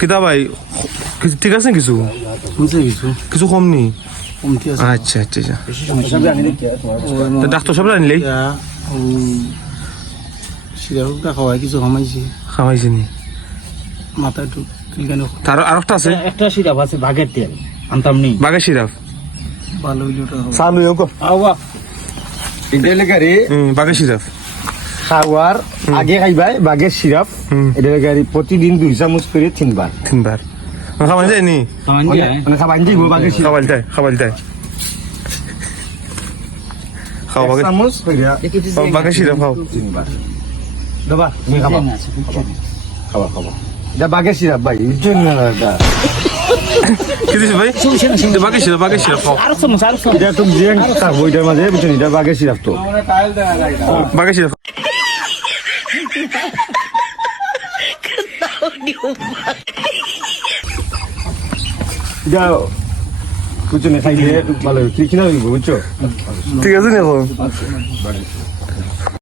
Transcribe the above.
কিতা ভাই ঠিক আছে কিছু কিছু কম নি আচ্ছা আচ্ছা আচ্ছা ডাক্তার সাহেব আনলেই খাওয়াই কিছু খামাইছি খাওয়াইছি নি মাথা একটু চুলকানি তার আর একটা আছে একটা সিরাপ আছে বাঘের তেল আনতাম নি বাঘের সিরাপ ভালো হইলে ওটা চালু আওয়া এটা লেগারি বাঘের সিরাপ খাওয়ার আগে খাইবাই বাঘের সিরাপ এটা লেগারি প্রতিদিন 2 চামচ করে 3 বার তিনবার খাওয়াই যায় নি মানে খাবার দিব বাঘের সিরাপ খাওয়াই যায় খাও 1 চামচ হইয়া বাঘের সিরাপ খাও 3 বার দাবা নি খাবা খাবা খাবা এটা বাঘের সিরাপ ভাই ইজন না এটা কি দিছ ভাই বাঘের সিরাপ খাও আর সমস্যা আর সমস্যা এটা তো জিয়ান থাকবো এটার মাঝে বুঝছেন এটা বাঘের সিরাপ তো বাঘের সিরাপ এটা বুঝছেন খাইলে ভালো ঠিক না বুঝছো ঠিক আছে নি এখন